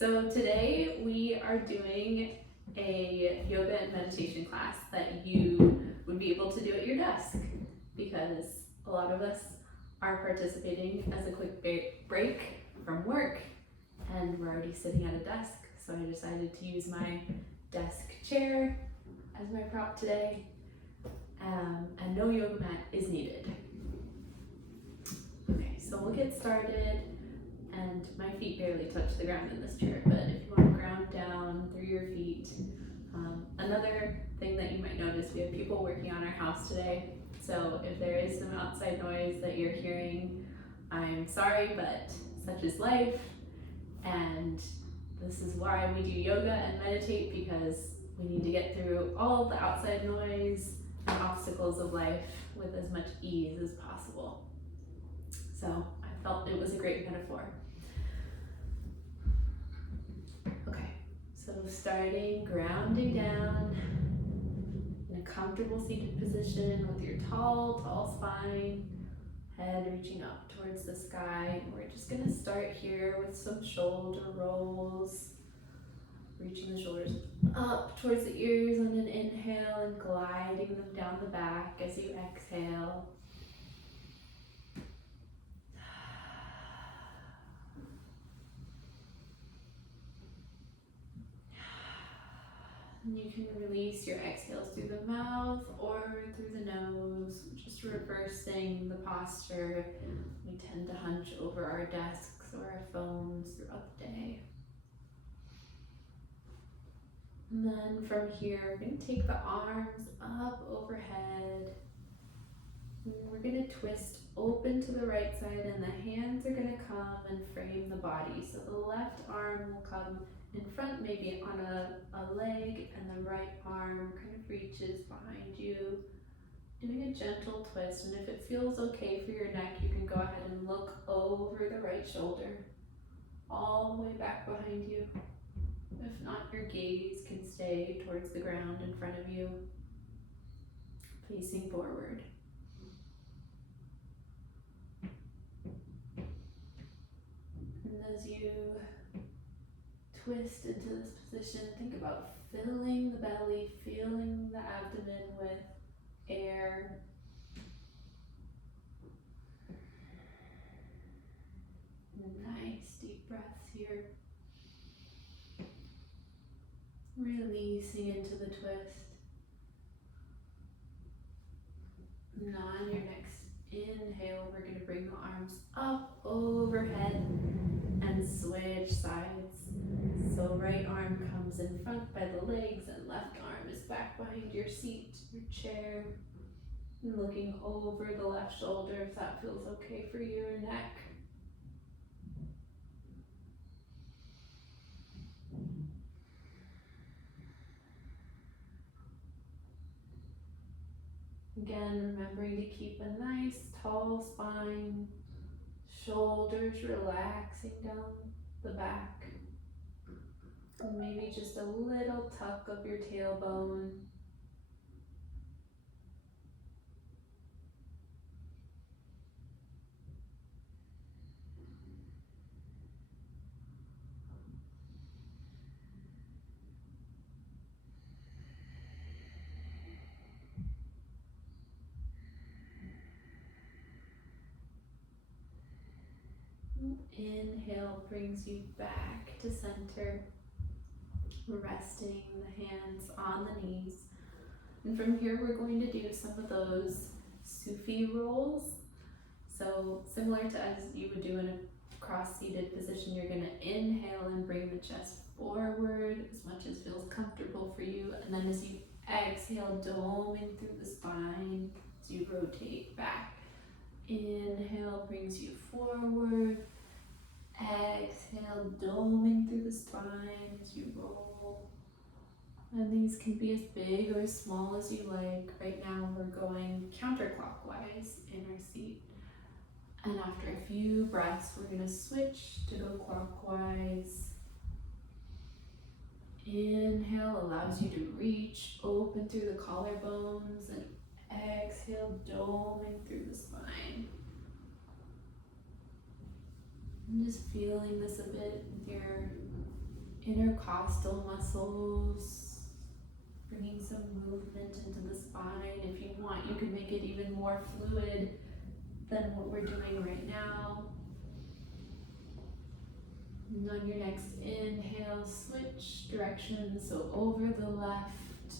So today we are doing a yoga and meditation class that you would be able to do at your desk because a lot of us are participating as a quick break from work and we're already sitting at a desk. So I decided to use my desk chair as my prop today, and no yoga mat is needed. Okay, so we'll get started. And my feet barely touch the ground in this chair, but if you want to ground down through your feet. Another thing that you might notice, we have people working on our house today, so if there is some outside noise that you're hearing, I'm sorry, but such is life, and this is why we do yoga and meditate, because we need to get through all the outside noise and obstacles of life with as much ease as possible. So I felt it was a great metaphor. Okay, so starting grounding down in a comfortable seated position with your tall spine, head reaching up towards the sky. We're just going to start here with some shoulder rolls, reaching the shoulders up towards the ears on an inhale and gliding them down the back as you exhale. And you can release your exhales through the mouth or through the nose, just reversing the posture. We tend to hunch over our desks or our phones throughout the day. And then from here, we're going to take the arms up overhead. And we're going to twist open to the right side, and the hands are going to come and frame the body. So the left arm will come in front, maybe on a leg, and the right arm kind of reaches behind you, doing a gentle twist. And if it feels okay for your neck, you can go ahead and look over the right shoulder, all the way back behind you. If not, your gaze can stay towards the ground in front of you, facing forward. And as you twist into this position, think about filling the belly, filling the abdomen with air. Nice deep breaths here. Releasing into the twist. And on your next inhale, we're going to bring the arms up overhead and switch sides. So right arm comes in front by the legs and left arm is back behind your seat, your chair. And looking over the left shoulder if that feels okay for you, or neck. Again, remembering to keep a nice tall spine, shoulders relaxing down the back, and maybe just a little tuck of your tailbone. Inhale brings you back to center, resting the hands on the knees. And from here, we're going to do some of those Sufi rolls. So similar to as you would do in a cross-seated position, you're going to inhale and bring the chest forward as much as feels comfortable for you. And then as you exhale, doming through the spine as you rotate back. Inhale brings you forward. Exhale, doming through the spine as you roll. And these can be as big or as small as you like. Right now we're going counterclockwise in our seat. And after a few breaths, we're going to switch to go clockwise. Inhale allows you to reach open through the collarbones, and exhale, doming through the spine. And just feeling this a bit with your intercostal muscles, bringing some movement into the spine. If you want, you can make it even more fluid than what we're doing right now. And on your next inhale, switch directions, so over the left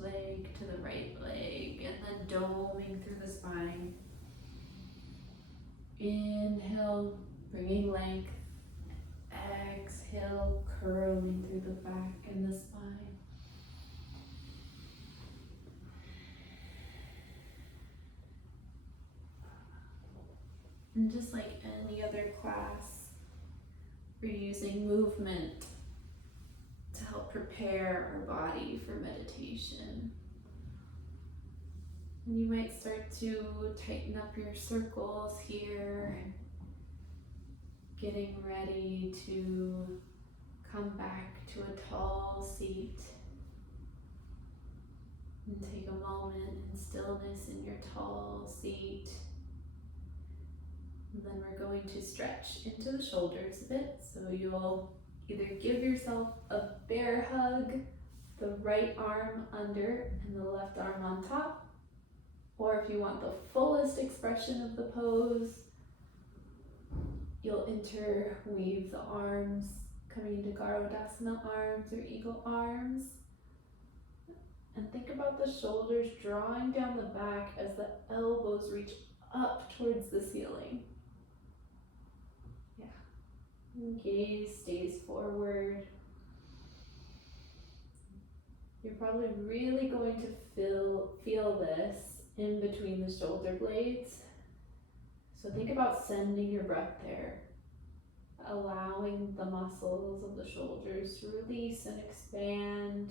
leg to the right leg, and then doming through the spine. Inhale, bringing length. Exhale, curling through the back and the spine. And just like any other class, we're using movement to help prepare our body for meditation. And you might start to tighten up your circles here, getting ready to come back to a tall seat. And take a moment in stillness in your tall seat. And then we're going to stretch into the shoulders a bit. So you'll either give yourself a bear hug, the right arm under and the left arm on top. Or if you want the fullest expression of the pose, you'll interweave the arms, coming into Garudasana arms or eagle arms. And think about the shoulders drawing down the back as the elbows reach up towards the ceiling. Yeah. And gaze stays forward. You're probably really going to feel this in between the shoulder blades. So think about sending your breath there, allowing the muscles of the shoulders to release and expand.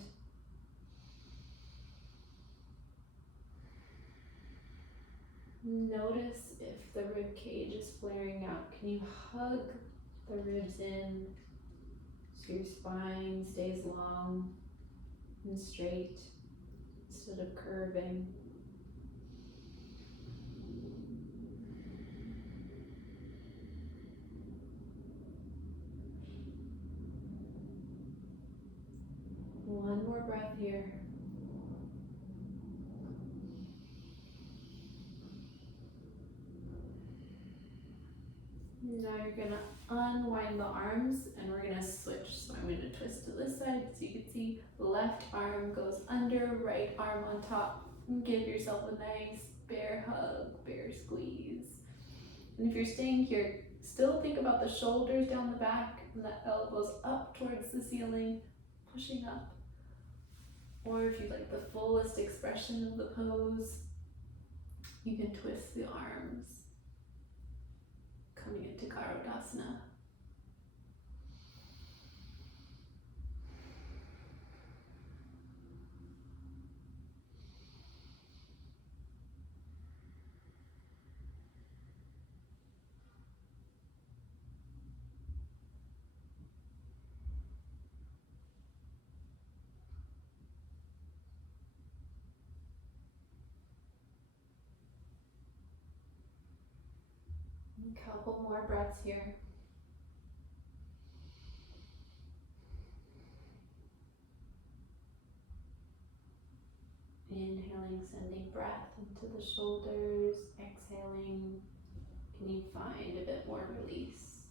Notice if the rib cage is flaring out. Can you hug the ribs in so your spine stays long and straight instead of curving? One more breath here. Now you're gonna unwind the arms and we're gonna switch. So I'm gonna twist to this side so you can see the left arm goes under, right arm on top. And give yourself a nice bear hug, bear squeeze. And if you're staying here, still think about the shoulders down the back and the elbows up towards the ceiling, pushing up. Or if you like the fullest expression of the pose, you can twist the arms, coming into Garudasana. A couple more breaths here. Inhaling, sending breath into the shoulders. Exhaling, can you find a bit more release?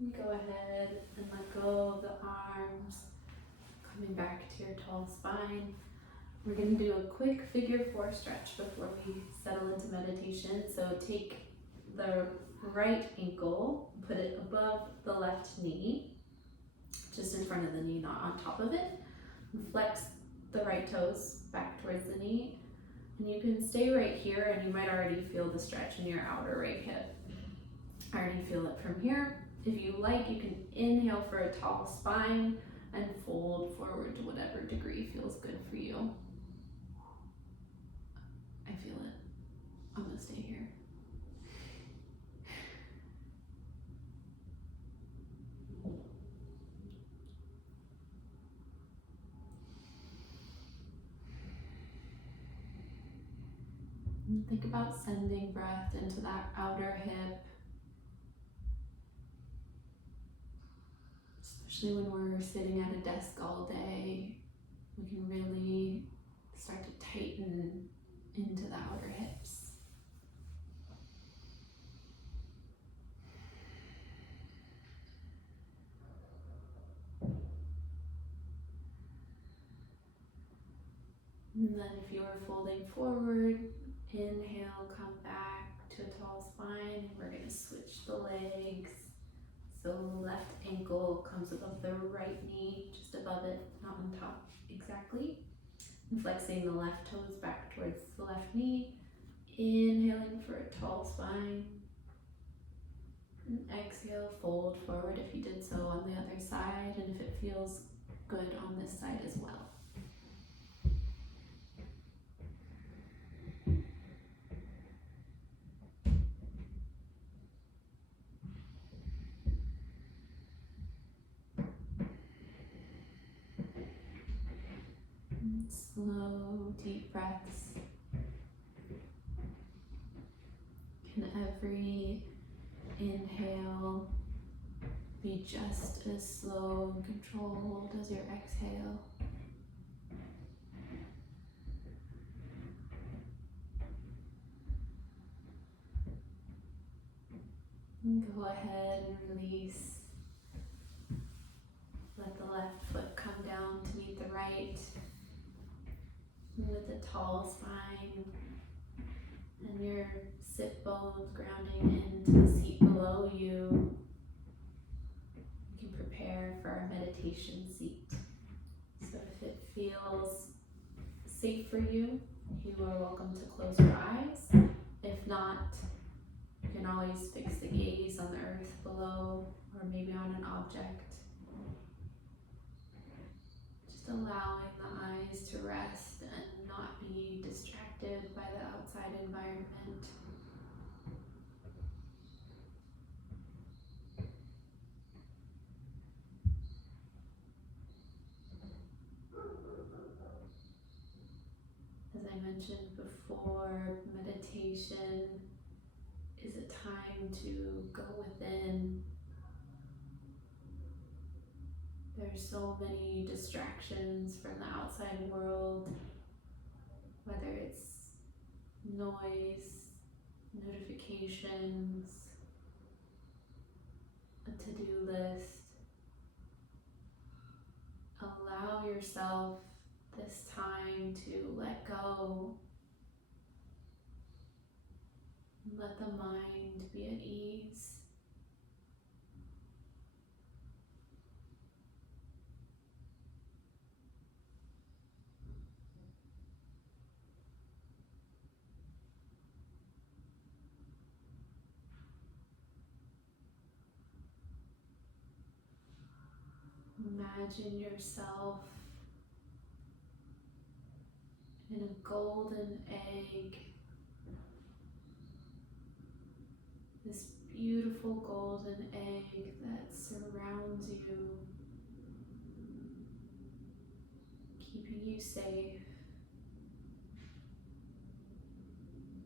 And go ahead and let go of the arms, coming back to your tall spine. We're going to do a quick figure 4 stretch before we settle into meditation. So take the right ankle, put it above the left knee, just in front of the knee, not on top of it. Flex the right toes back towards the knee. And you can stay right here and you might already feel the stretch in your outer right hip. I already feel it from here. If you like, you can inhale for a tall spine and fold forward to whatever degree feels good for you. I feel it. I'm gonna stay here. And think about sending breath into that outer hip. Especially when we're sitting at a desk all day, we can really start to tighten into the outer hips. And then if you are folding forward, inhale, come back to a tall spine, and we're gonna switch the legs. So left ankle comes above the right knee, just above it, not on top exactly. And flexing the left toes back towards the left knee. Inhaling for a tall spine. And exhale, fold forward if you did so on the other side, and if it feels good on this side as well. Slow, deep breaths. Can every inhale be just as slow and controlled as your exhale? And go ahead and release. Let the left foot come down to meet the right. With a tall spine and your sit bones grounding into the seat below you, you can prepare for our meditation seat. So if it feels safe for you, you are welcome to close your eyes. If not, you can always fix the gaze on the earth below or maybe on an object. Just allowing the eyes to rest and not be distracted by the outside environment. As I mentioned before, meditation is a time to go within. There's so many distractions from the outside world, whether it's noise, notifications, a to-do list. Allow yourself this time to let go. Let the mind be at ease. Imagine yourself in a golden egg. This beautiful golden egg that surrounds you, keeping you safe,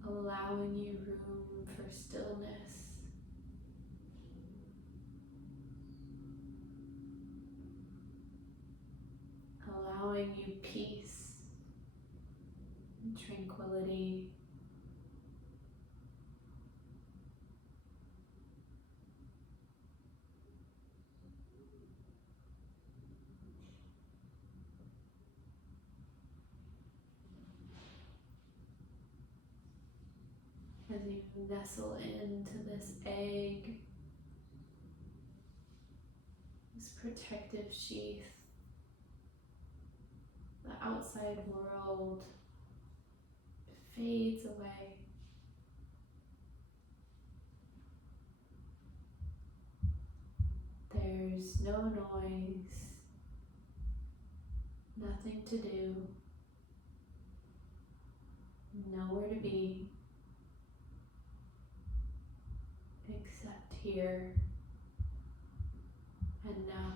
allowing you room for stillness. Allowing you peace and tranquility. As you nestle into this egg, this protective sheath, the outside world fades away. There's no noise, nothing to do, nowhere to be, except here and now.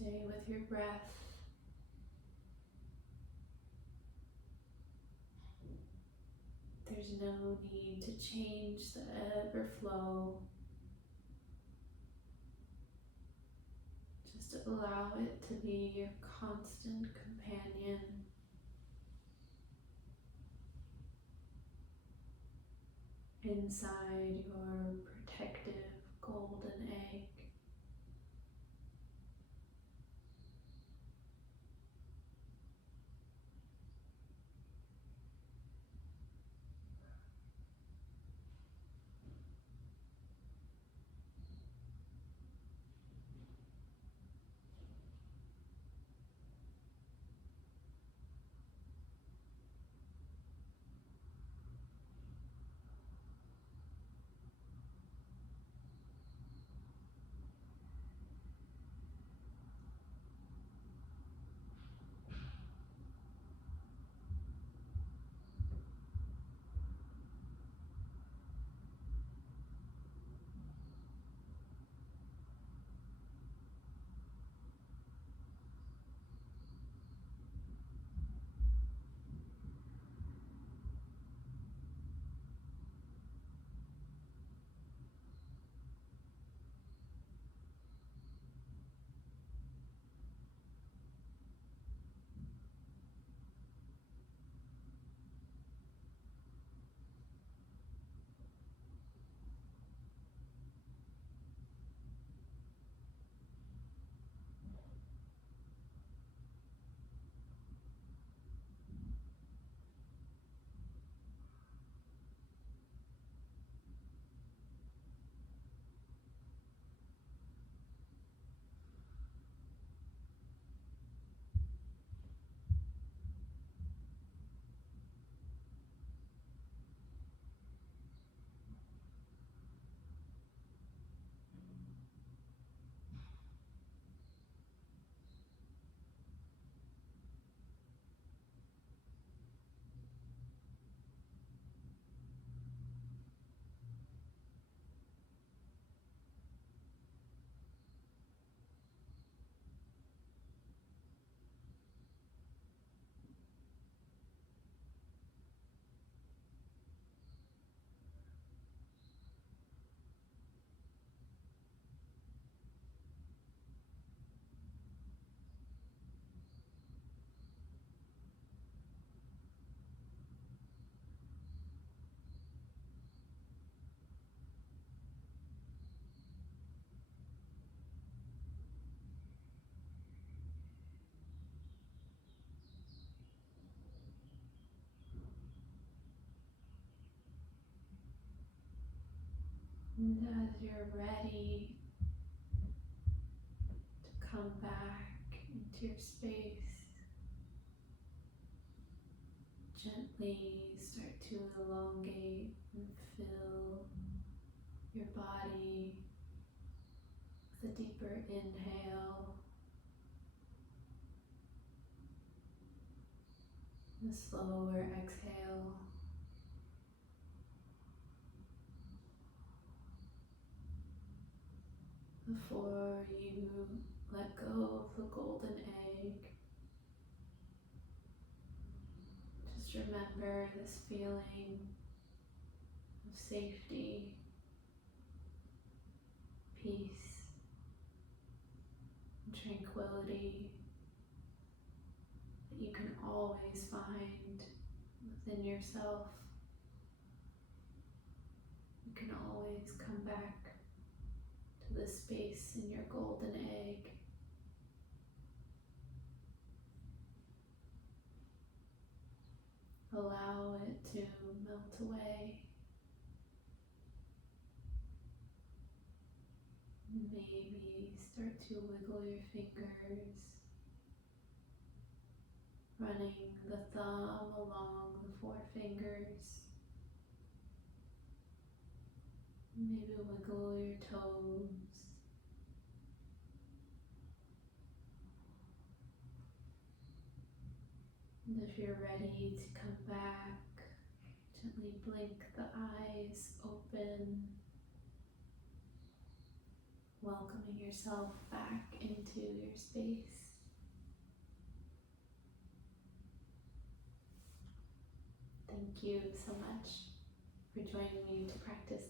Stay with your breath. There's no need to change the ebb or flow. Just allow it to be your constant companion. Inside your protective golden egg. And as you're ready to come back into your space, gently start to elongate and fill your body with a deeper inhale and a slower exhale. Before you let go of the golden egg, just remember this feeling of safety, peace, and tranquility that you can always find within yourself. You can always come back to the space in your golden egg. Allow it to melt away. Maybe start to wiggle your fingers, running the thumb along the forefingers. Maybe wiggle your toes. And if you're ready to come back, gently blink the eyes open. welcoming yourself back into your space. Thank you so much for joining me to practice